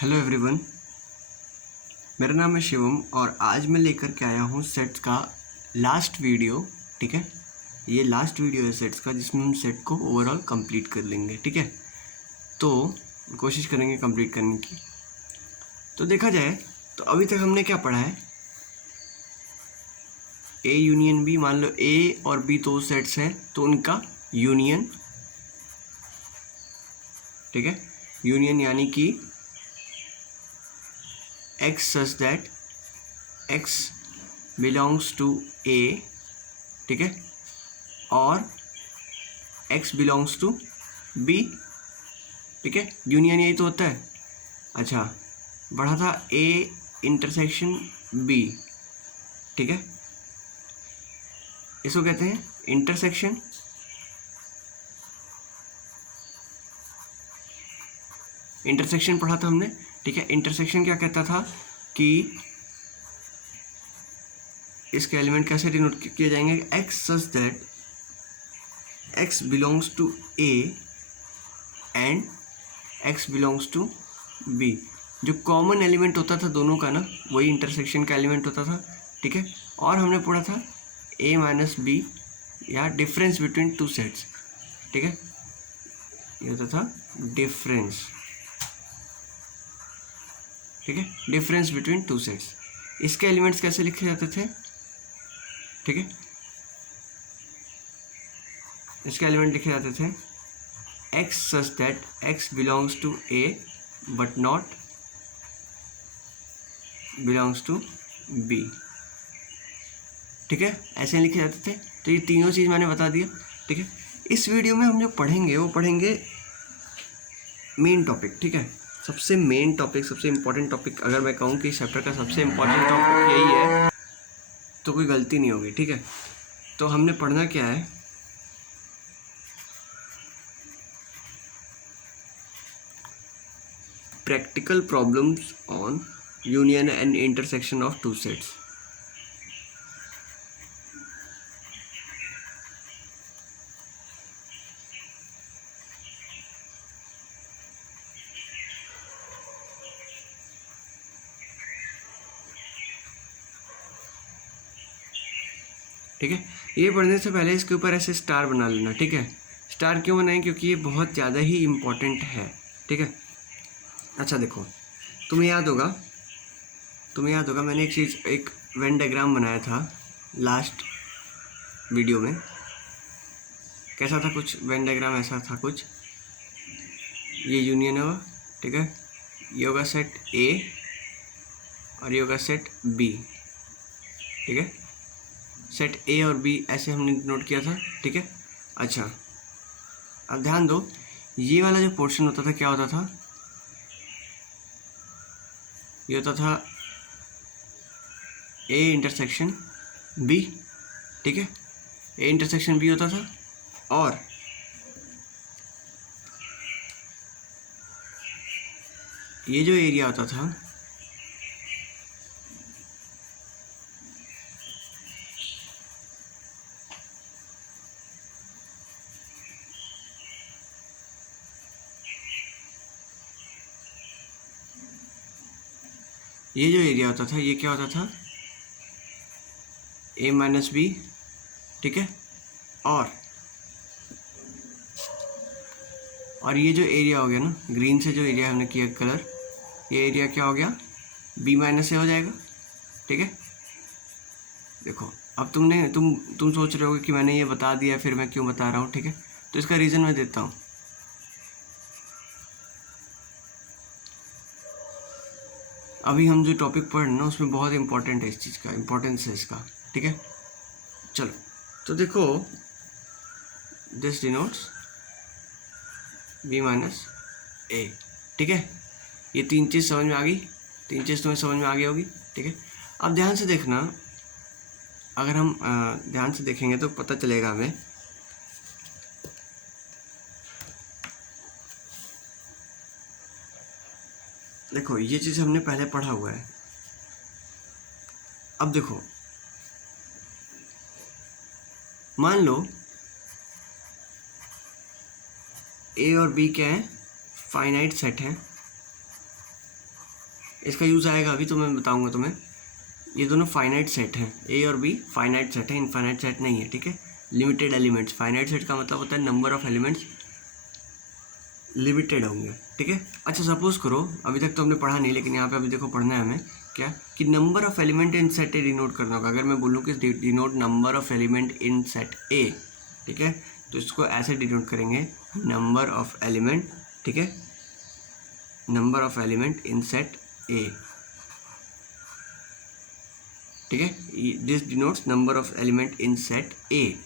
Hello everyone, मेरा नाम है शिवम और आज मैं लेकर के आया हूँ सेट्स का लास्ट वीडियो। ठीक है, ये लास्ट वीडियो है सेट्स का जिसमें हम सेट को ओवरऑल कंप्लीट कर लेंगे। ठीक है, तो कोशिश करेंगे कंप्लीट करने की। तो देखा जाए तो अभी तक हमने क्या पढ़ा है, ए यूनियन बी। मान लो ए और बी दो सेट्स हैं तो उनका यूनियन। ठीक है, यूनियन यानी कि x such that x belongs to A, ठीक है, और x belongs to B। ठीक है, यूनियन यही तो होता है। अच्छा, बढ़ा था A इंटरसेक्शन B। ठीक है, इसको कहते हैं इंटरसेक्शन। इंटरसेक्शन पढ़ा था हमने। ठीक है, इंटरसेक्शन क्या कहता था कि इसके एलिमेंट कैसे डिनोट किए जाएंगे, x such that x belongs to A and x belongs to B। जो कॉमन एलिमेंट होता था दोनों का ना, वही इंटरसेक्शन का एलिमेंट होता था। ठीक है, और हमने पढ़ा था A माइनस B या डिफरेंस बिटवीन टू सेट्स। ठीक है, ये होता था डिफरेंस। ठीक है, डिफरेंस बिटवीन टू सेट्स। इसके एलिमेंट्स कैसे लिखे जाते थे? ठीक है, इसके एलिमेंट लिखे जाते थे x such that x belongs to A but not belongs to B। ठीक है, ऐसे लिखे जाते थे। तो ये तीनों चीज़ मैंने बता दिया। ठीक है, इस वीडियो में हम जो पढ़ेंगे वो पढ़ेंगे मेन टॉपिक। ठीक है, सबसे मेन टॉपिक, सबसे इम्पोर्टेंट टॉपिक। अगर मैं कहूँ कि इस चैप्टर का सबसे इम्पोर्टेंट टॉपिक यही है तो कोई गलती नहीं होगी। ठीक है, तो हमने पढ़ना क्या है, practical problems on union and intersection of two sets. ठीक है, ये पढ़ने से पहले इसके ऊपर ऐसे स्टार बना लेना। ठीक है, स्टार क्यों बनाएं? क्योंकि ये बहुत ज़्यादा ही इम्पोर्टेंट है। ठीक है, अच्छा देखो, तुम्हें याद होगा मैंने एक वेन डायग्राम बनाया था लास्ट वीडियो में। कैसा था? कुछ वेन डायग्राम ऐसा था कुछ, ये यूनियन होगा। ठीक है, ये होगा सेट A और ये होगा सेट B। ठीक है, सेट A और B ऐसे हमने नोट किया था। ठीक है, अच्छा अब ध्यान दो, ये वाला जो पोर्शन होता था क्या होता था? ये होता था A इंटरसेक्शन B। ठीक है, A इंटरसेक्शन B होता था, और ये जो एरिया होता था ये क्या होता था? A minus B। ठीक है, और ये जो एरिया हो गया ना, ग्रीन से जो एरिया हमने किया कलर, ये एरिया क्या हो गया? B माइनस A हो जाएगा। ठीक है, देखो अब तुम सोच रहे होगे कि मैंने ये बता दिया फिर मैं क्यों बता रहा हूँ। ठीक है, तो इसका रीज़न मैं देता हूँ। अभी हम जो टॉपिक पढ़ रहे हैं ना उसमें बहुत इंपॉर्टेंट है इस चीज़ का, इम्पोर्टेंस है इसका। ठीक है, चलो तो देखो, this denotes B minus A। ठीक है, ये तीन चीज़ समझ में आ गई, तीन चीज़ तुम्हें समझ में आ गई होगी। ठीक है, अब ध्यान से देखना, अगर हम ध्यान से देखेंगे तो पता चलेगा हमें। देखो ये चीज़ हमने पहले पढ़ा हुआ है। अब देखो, मान लो A और B क्या है? फाइनाइट सेट है। इसका यूज़ आएगा अभी तो मैं बताऊंगा तुम्हें। ये दोनों फाइनाइट सेट हैं, ए और बी फाइनाइट सेट है, इनफाइनाइट सेट नहीं है, ठीक है। लिमिटेड एलिमेंट्स, फाइनाइट सेट का मतलब होता है नंबर ऑफ एलिमेंट्स लिमिटेड होंगे, ठीक है। अच्छा सपोज करो, अभी तक तो हमने पढ़ा नहीं, लेकिन यहाँ पे अभी देखो पढ़ना है हमें क्या, कि number of element in set A denote करना होगा। अगर मैं बोलूँ कि denote number of element in set ए, ठीक है, तो इसको ऐसे डिनोट करेंगे, नंबर ऑफ एलिमेंट, ठीक है, number of element in set ए, ठीक है, this denotes number of element in set ए।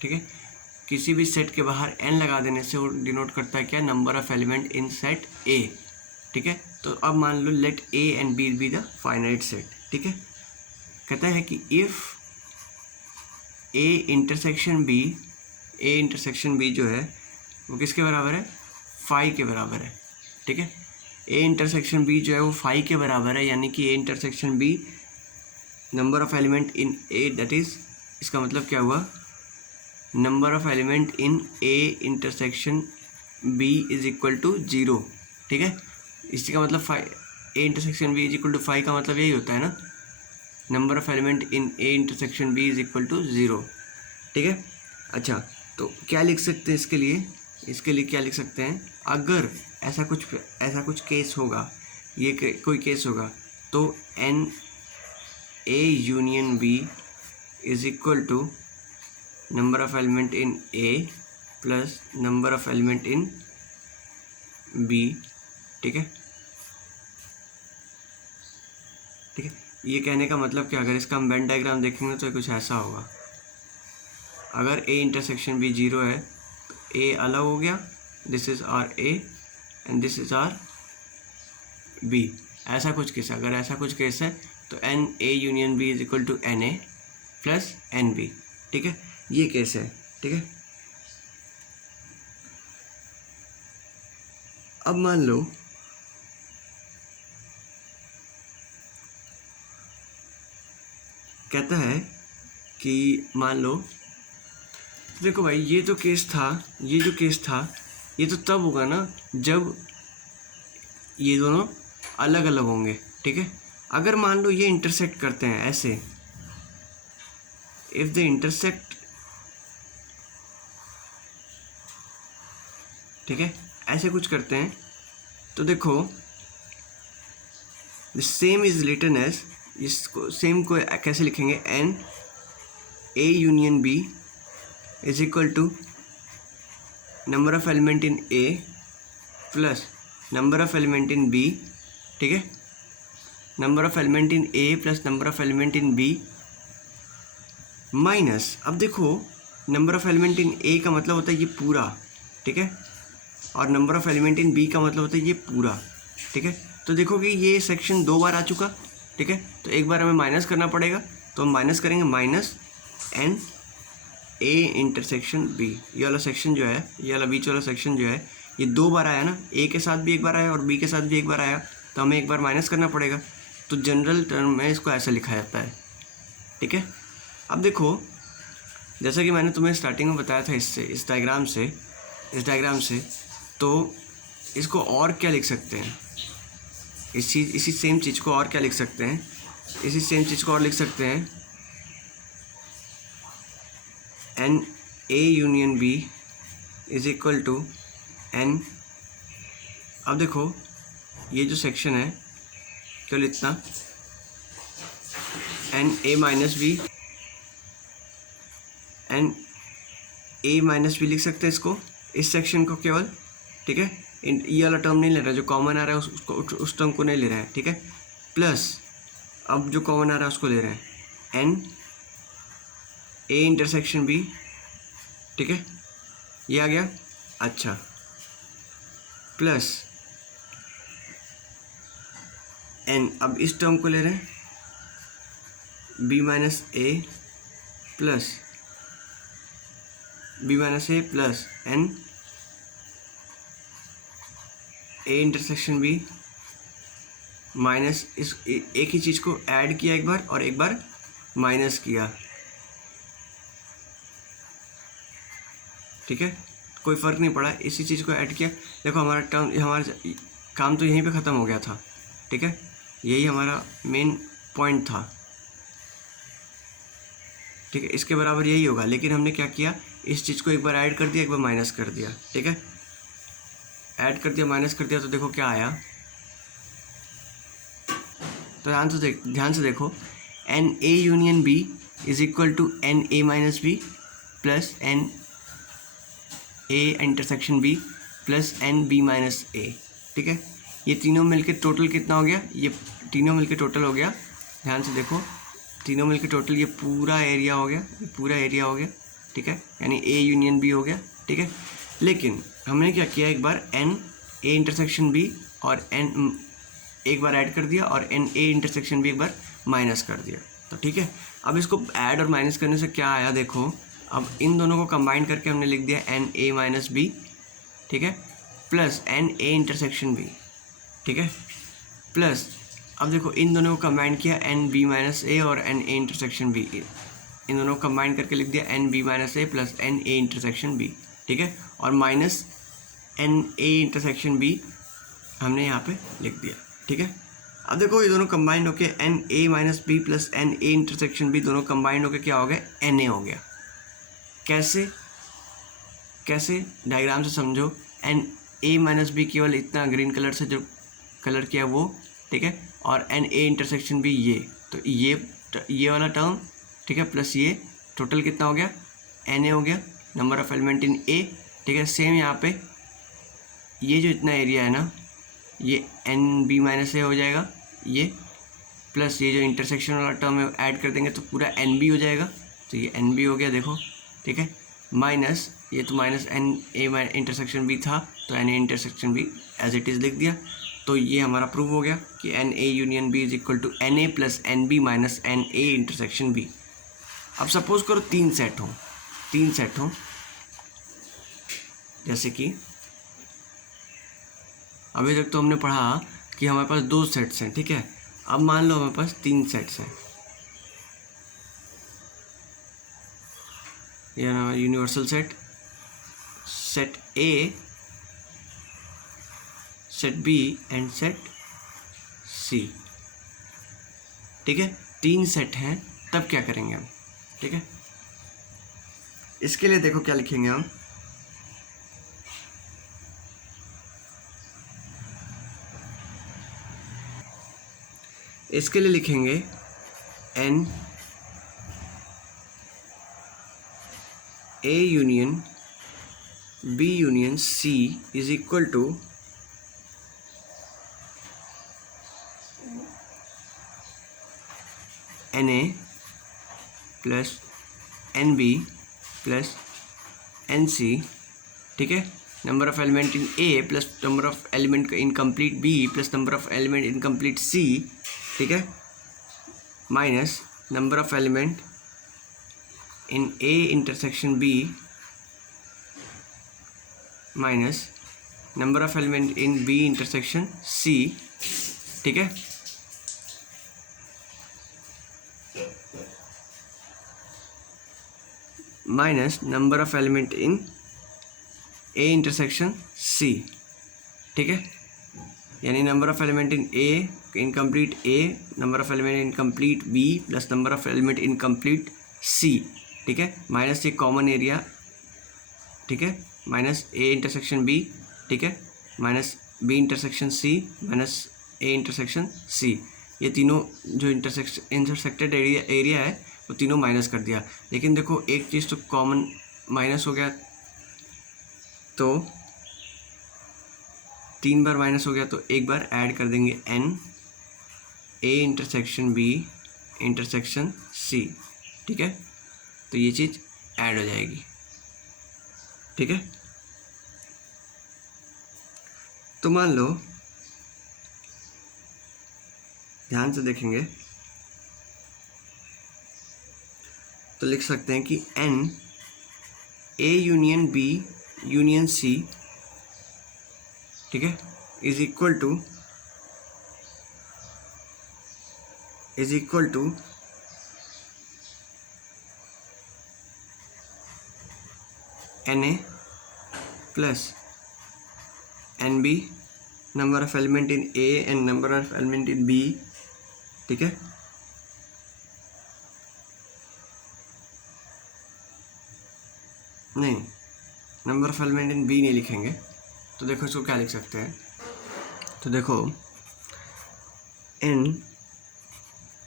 ठीक है, किसी भी सेट के बाहर n लगा देने से वो डिनोट करता है क्या, number of element in set a, ठीक है। तो अब मान लो let a and b be the finite set, ठीक है। कहता है कि इफ a इंटरसेक्शन b जो है वो किसके बराबर है, फाई के बराबर है, ठीक है। a इंटरसेक्शन b जो है वो फाई के बराबर है, यानी कि a intersection b number of element in a, that is, इसका मतलब क्या हुआ, number of element in A intersection B is equal to 0, ठीक है। इसका मतलब A intersection B is equal to 5 का मतलब यही होता है ना, number of element in A intersection B is equal to 0, ठीक है। अच्छा तो क्या लिख सकते हैं इसके लिए क्या लिख सकते हैं, अगर ऐसा कुछ केस होगा, ये कोई केस होगा, तो n A union B is equal to number of element in A plus number of element in B, ठीक है, ठीक है। ये कहने का मतलब कि अगर इसका हम वेन डायग्राम देखेंगे तो कुछ ऐसा होगा, अगर ए इंटरसेक्शन बी 0 है तो ए अलग हो गया, this is R A and this is R B, ऐसा कुछ केस, अगर ऐसा कुछ केस है तो n A union B is equal to n A plus n B, ठीक है, ये केस है, ठीक है। अब मान लो कहता है कि मान लो, देखो भाई ये जो केस था ये तो तब होगा ना जब ये दोनों अलग अलग होंगे, ठीक है। अगर मान लो ये इंटरसेक्ट करते हैं ऐसे, इफ दे इंटरसेक्ट, ठीक है, ऐसे कुछ करते हैं, तो देखो सेम इज रिटन एज, इसको सेम को कैसे लिखेंगे, n A union B is equal to number of element in A plus number of element in B, ठीक है, number of element in A plus number of element in B minus, अब देखो number of element in A का मतलब होता है ये पूरा, ठीक है, और number of element in B का मतलब होता है ये पूरा, ठीक है। तो देखो कि ये सेक्शन 2 बार आ चुका, ठीक है, तो एक बार हमें माइनस करना पड़ेगा, तो हम माइनस करेंगे minus n A intersection B, ये वाला सेक्शन जो है, ये वाला बीच वाला सेक्शन जो है ये 2 बार आया ना, ए के साथ भी एक बार आया और बी के साथ भी एक बार आया, तो हमें एक बार माइनस करना पड़ेगा, तो जनरल टर्म में इसको ऐसा लिखा जाता है, ठीक है। अब देखो जैसा कि मैंने तुम्हें स्टार्टिंग में बताया था इस डायग्राम से, तो इसको और क्या लिख सकते हैं, इसी सेम चीज़ को और क्या लिख सकते हैं, इसी सेम चीज़ को और लिख सकते हैं, n A union B is equal to n, अब देखो ये जो सेक्शन है केवल इतना, n A minus B, n A minus B लिख सकते हैं इसको, इस सेक्शन को केवल, ठीक है, ये वाला टर्म नहीं ले रहा, जो कॉमन आ रहा है उसको, उस टर्म को नहीं ले रहा है, ठीक है, प्लस अब जो कॉमन आ रहा है उसको ले रहे हैं, एन ए इंटरसेक्शन बी, ठीक है, ये आ गया, अच्छा, प्लस एन, अब इस टर्म को ले रहे हैं B minus A plus B minus A plus n A intersection B minus, इस एक ही चीज़ को ऐड किया एक बार और एक बार माइनस किया, ठीक है, कोई फ़र्क नहीं पड़ा, इसी चीज़ को ऐड किया। देखो हमारा टर्म, हमारा काम तो यहीं पे ख़त्म हो गया था, ठीक है, यही हमारा मेन पॉइंट था, ठीक है, इसके बराबर यही होगा। लेकिन हमने क्या किया, इस चीज़ को एक बार ऐड कर दिया, एक बार माइनस कर दिया, ठीक है, ऐड कर दिया, माइनस कर दिया, तो देखो क्या आया। तो ध्यान से देखो, n A union B is equal to n A minus B plus n A intersection B plus n B minus A, ठीक है। ये तीनों मिलके टोटल कितना हो गया, ये तीनों मिलके टोटल हो गया, ध्यान से देखो, तीनों मिलके टोटल ये पूरा एरिया हो गया, ये पूरा एरिया हो गया, ठीक है, यानी ए यूनियन बी हो गया, ठीक है। लेकिन हमने क्या किया, एक बार एन ए इंटरसेक्शन बी और एन एक बार ऐड कर दिया और एन ए इंटरसेक्शन बी एक बार माइनस कर दिया, तो ठीक है। अब इसको ऐड और माइनस करने से क्या आया देखो, अब इन दोनों को कंबाइन करके हमने लिख दिया एन ए माइनस बी, ठीक है, plus n A intersection B, ठीक है, प्लस अब देखो इन दोनों को कंबाइन किया एन बी माइनस ए और एन ए इंटरसेक्शन बी, इन दोनों को कंबाइन करके लिख दिया n B minus A plus n A intersection B, ठीक है, और minus n A intersection B हमने यहाँ पे लिख दिया, ठीक है। अब देखो ये दोनों कंबाइंड होके n A minus B plus n A intersection B दोनों कंबाइंड होके क्या हो गया, एन ए हो गया। कैसे कैसे डायग्राम से समझो, एन ए माइनस बी केवल इतना ग्रीन कलर से जो कलर किया वो, ठीक है, और एन ए इंटरसेक्शन बी ये, तो ये वाला टर्म, ठीक है, प्लस ये टोटल कितना हो गया, एन ए हो गया, नंबर ऑफ एलिमेंट इन ए, ठीक है। सेम यहाँ पे ये जो इतना एरिया है ना, ये एन बी माइनस ए हो जाएगा, ये प्लस ये जो इंटरसेक्शन वाला टर्म है ऐड कर देंगे तो पूरा एन बी हो जाएगा, तो ये एन बी हो गया देखो, ठीक है, माइनस ये तो minus n A intersection B था, तो n A intersection B as it is लिख दिया। तो ये हमारा प्रूव हो गया कि n A union B is equal to n A plus n B minus n A intersection B. अब सपोज करो तीन सेट हो, जैसे कि अभी तक तो हमने पढ़ा कि हमारे पास दो सेट्स हैं, ठीक है। अब मान लो हमारे पास तीन सेट्स हैं, ये हमारा universal set, set A, set B and set C, ठीक है। तीन सेट हैं, तब क्या करेंगे हम, ठीक है। इसके लिए देखो क्या लिखेंगे हम, इसके लिए लिखेंगे n A union B union C is equal to n A plus n B plus n C, ठीक है। Number of element in A plus number of element in complete B plus number of element in complete C, ठीक है, minus number of element in A intersection B minus number of element in B intersection C, ठीक है। Minus number of element in A intersection C, ठीक है, यानी number of element in A incomplete A, number of element in complete B plus number of element in complete C, ठीक है, minus ये common area, ठीक है, minus A intersection B, ठीक है, minus B intersection C minus A intersection C, ये तीनों जो इंटरसेक्टेड एरिया है वो तीनों माइनस कर दिया। लेकिन देखो एक चीज़ तो कॉमन माइनस हो गया, तो तीन बार माइनस हो गया, तो एक बार ऐड कर देंगे n A intersection B intersection C, ठीक है, तो ये चीज़ ऐड हो जाएगी, ठीक है। तो मान लो, ध्यान से देखेंगे तो लिख सकते हैं कि n A union B union C, ठीक है, is equal to n A plus n B, number of element in A and number of element in B, ठीक है। नहीं, number of element in B नहीं लिखेंगे, तो देखो इसको क्या लिख सकते हैं, तो देखो n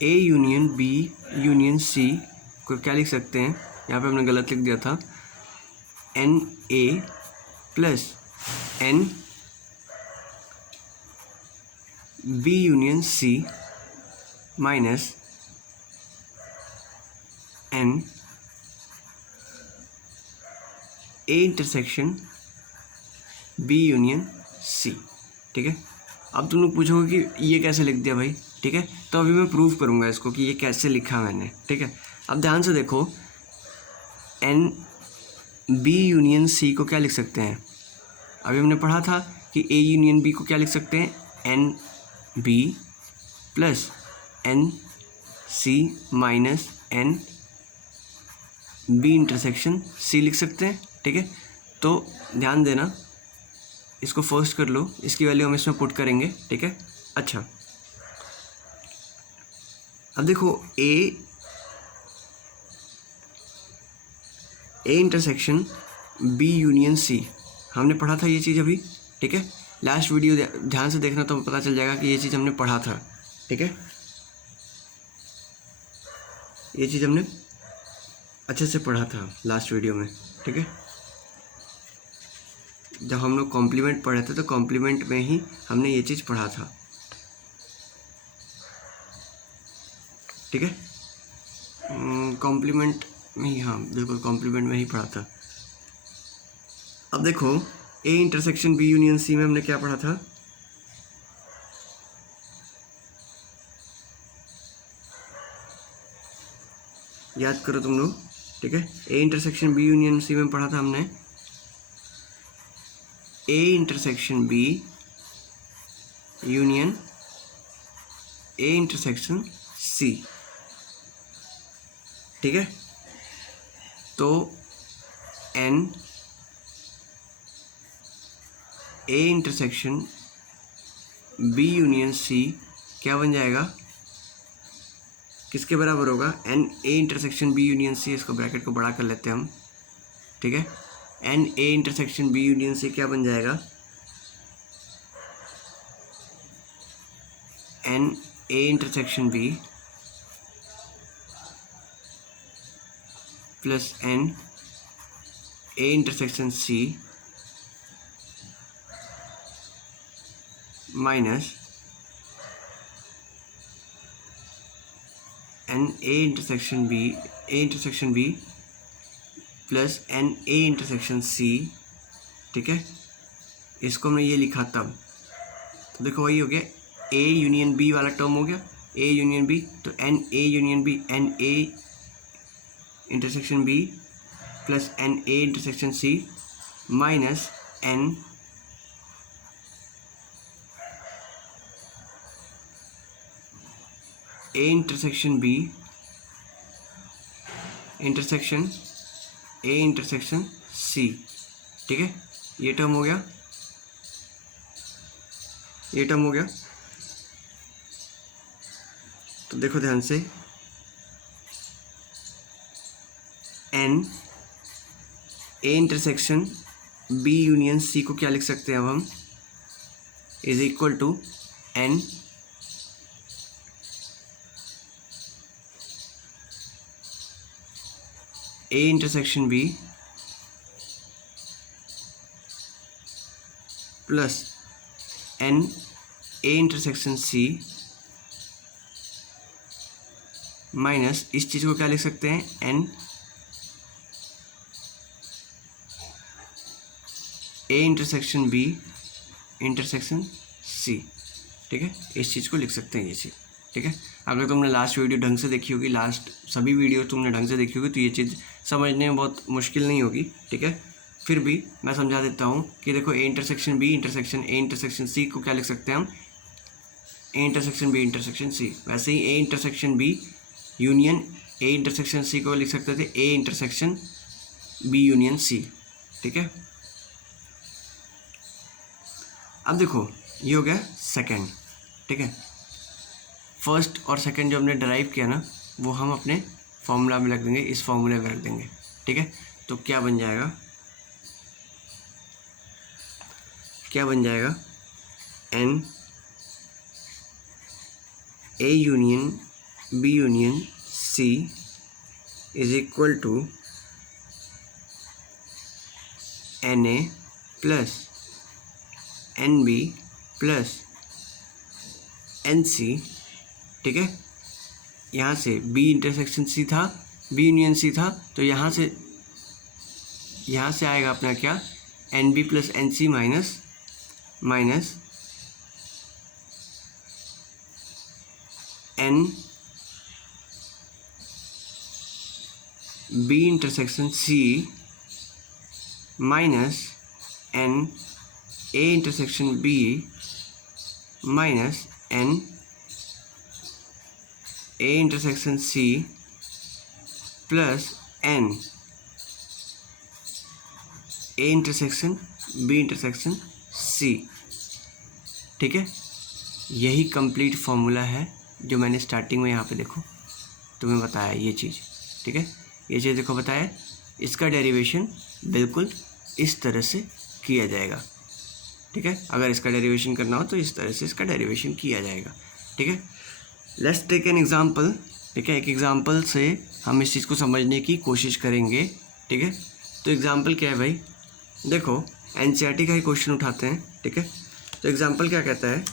A union B union C को क्या लिख सकते हैं, यहाँ पे हमने गलत लिख दिया था, n A plus n B union C minus n A intersection B union C, ठीक है। अब तुम लोग पूछोगे कि ये कैसे लिख दिया भाई, ठीक है, तो अभी मैं प्रूव करूँगा इसको कि ये कैसे लिखा मैंने, ठीक है। अब ध्यान से देखो, एन बी यूनियन सी को क्या लिख सकते हैं, अभी हमने पढ़ा था कि ए यूनियन बी को क्या लिख सकते हैं, n B plus n C minus n B intersection C लिख सकते हैं, ठीक है। तो ध्यान देना, इसको फर्स्ट कर लो, इसकी वैल्यू हम इसमें पुट करेंगे, ठीक है। अच्छा, अब देखो A intersection B union C, हमने पढ़ा था ये चीज़ अभी, ठीक है। लास्ट वीडियो ध्यान से देखना तो पता चल जाएगा कि ये चीज़ हमने पढ़ा था, ठीक है। ये चीज़ हमने अच्छे से पढ़ा था लास्ट वीडियो में, ठीक है। जब हम लोग कॉम्प्लीमेंट पढ़े थे तो कॉम्प्लीमेंट में ही हमने ये चीज़ पढ़ा था, ठीक है। कॉम्प्लीमेंट में ही, हाँ बिल्कुल कॉम्प्लीमेंट में ही पढ़ा था। अब देखो A intersection B union C में हमने क्या पढ़ा था, याद करो तुम लोग, ठीक है। A intersection B union C में पढ़ा था हमने A intersection B union A intersection C, ठीक है। तो n A intersection B union C क्या बन जाएगा, किसके बराबर होगा, n A intersection B union C, इसको ब्रैकेट को बड़ा कर लेते हैं हम, ठीक है। N A intersection B union C क्या बन जाएगा, n A intersection B plus n A intersection C minus n A intersection B plus n A intersection C, ठीक है। इसको हमने ये लिखा तब, तो देखो वही हो गया, ए यूनियन बी वाला टर्म हो गया, ए यूनियन बी, तो n A union B, n A intersection B plus n A intersection C minus n A intersection B intersection A intersection C, ठीक है। ये टर्म हो गया, ये टर्म हो गया। तो देखो ध्यान से, n A intersection B union C को क्या लिख सकते हैं अब हम, is equal to n A intersection B plus n A intersection C minus, इस चीज़ को क्या लिख सकते हैं, n A intersection B intersection C, ठीक है। इस चीज़ को लिख सकते हैं ये चीज़, ठीक है। अगर तुमने लास्ट वीडियो ढंग से देखी होगी, लास्ट सभी वीडियो तुमने ढंग से देखी होगी, तो ये चीज़ समझने में बहुत मुश्किल नहीं होगी, ठीक है। फिर भी मैं समझा देता हूँ कि देखो A intersection B intersection A intersection C को क्या लिख सकते हैं हम, A intersection B intersection C. वैसे ही A intersection B union A intersection C को लिख सकते थे A intersection B union C, ठीक है। अब देखो ये हो गया सेकंड, ठीक है। फर्स्ट और सेकंड जो हमने डराइव किया ना वो हम अपने फॉर्मूला में रख देंगे, इस फॉर्मूले में रख देंगे, ठीक है। तो क्या बन जाएगा, n A union B union C is equal to n A plus n B plus n C, ठीक है। यहाँ से बी इंटरसेक्शन सी था, बी यूनियन सी था, तो यहाँ से आएगा अपना क्या, n B plus n C minus n B intersection C minus n A intersection B minus n A intersection C plus n A intersection B intersection C, ठीक है। यही कंप्लीट फॉर्मूला है जो मैंने स्टार्टिंग में यहाँ पे देखो तुम्हें बताया ये चीज़, ठीक है। ये चीज़ देखो बताया, इसका डेरिवेशन बिल्कुल इस तरह से किया जाएगा, ठीक है। अगर इसका डेरिवेशन करना हो तो इस तरह से इसका डेरिवेशन किया जाएगा, ठीक है। लेट्स टेक एन एग्जांपल, ठीक है। एक एग्जांपल से हम इस चीज़ को समझने की कोशिश करेंगे, ठीक है। तो एग्जांपल क्या है भाई, देखो एनसीईआरटी का ही क्वेश्चन उठाते हैं, ठीक है। तो एग्जांपल क्या कहता है,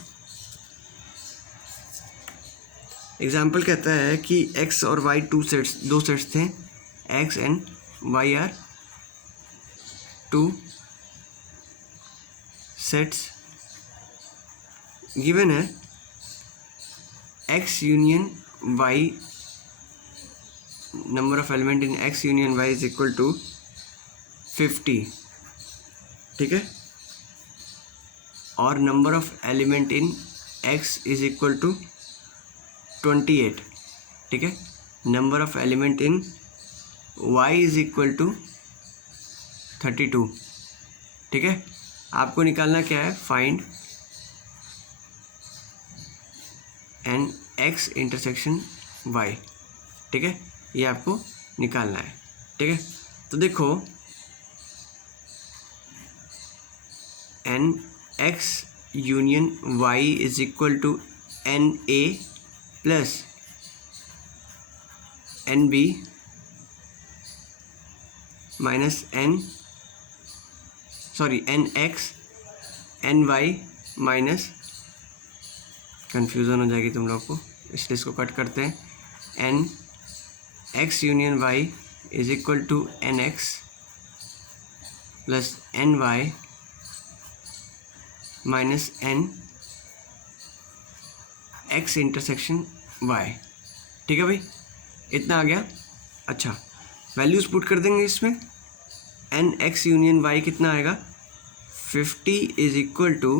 एग्जांपल कहता है कि एक्स और वाई दो सेट्स थे, X and Y are two sets given है, X union Y, number of element in X union Y is equal to 50, ठीक है। और number of element in X is equal to 28, ठीक है। Number of element in Y is equal to 32, ठीक है। आपको निकालना क्या है, find n X intersection Y, ठीक है। ये आपको निकालना है, ठीक है। तो देखो n X union Y is equal to n A plus n B minus n X n Y minus, confusion हो जाएगी तुम लोग को, इसलिए इसको कट करते हैं, n X union Y is equal to n X plus n Y minus n X intersection Y, ठीक है भाई। इतना आ गया। अच्छा, वैल्यूज पुट कर देंगे इसमें, एन एक्स यूनियन वाई कितना आएगा, 50 is equal to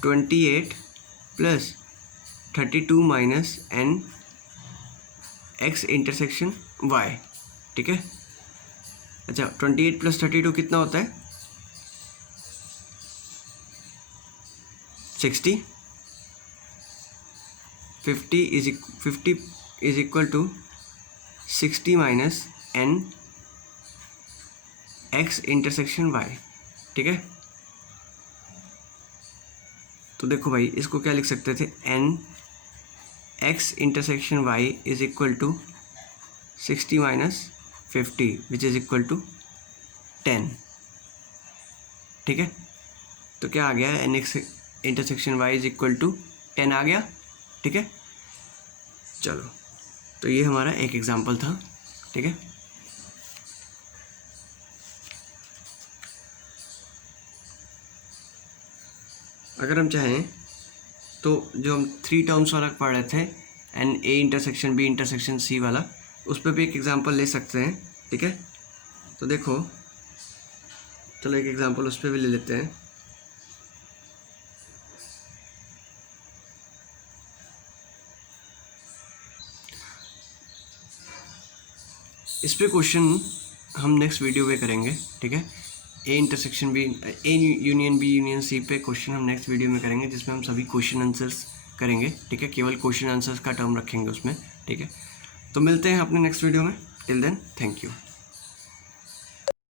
28 plus 32 minus n X intersection Y, ठीक है। अच्छा, 28 प्लस 32 कितना होता है, 60। 50 is equal to 60 minus n X intersection Y, ठीक है। तो देखो भाई इसको क्या लिख सकते थे, n X intersection Y is equal to 60 minus 50 which is equal to 10, ठीक है। तो क्या आ गया, n X intersection Y is equal to 10 आ गया, ठीक है। चलो, तो ये हमारा एक एग्जाम्पल था, ठीक है। अगर हम चाहें तो जो हम 3 टर्म्स वाला पढ़ रहे थे, n A intersection B intersection C वाला, उस पर भी एक एग्जांपल ले सकते हैं, ठीक है। तो देखो, चलो एक एग्जांपल उस पर भी ले लेते हैं। इस पे क्वेश्चन हम नेक्स्ट वीडियो में करेंगे, ठीक है। A intersection B, A union B union C पे क्वेश्चन हम नेक्स्ट वीडियो में करेंगे, जिसमें हम सभी क्वेश्चन आंसर्स करेंगे, ठीक है, केवल क्वेश्चन आंसर्स का टर्म रखेंगे उसमें, ठीक है। तो मिलते हैं अपने नेक्स्ट वीडियो में, टिल देन थैंक यू।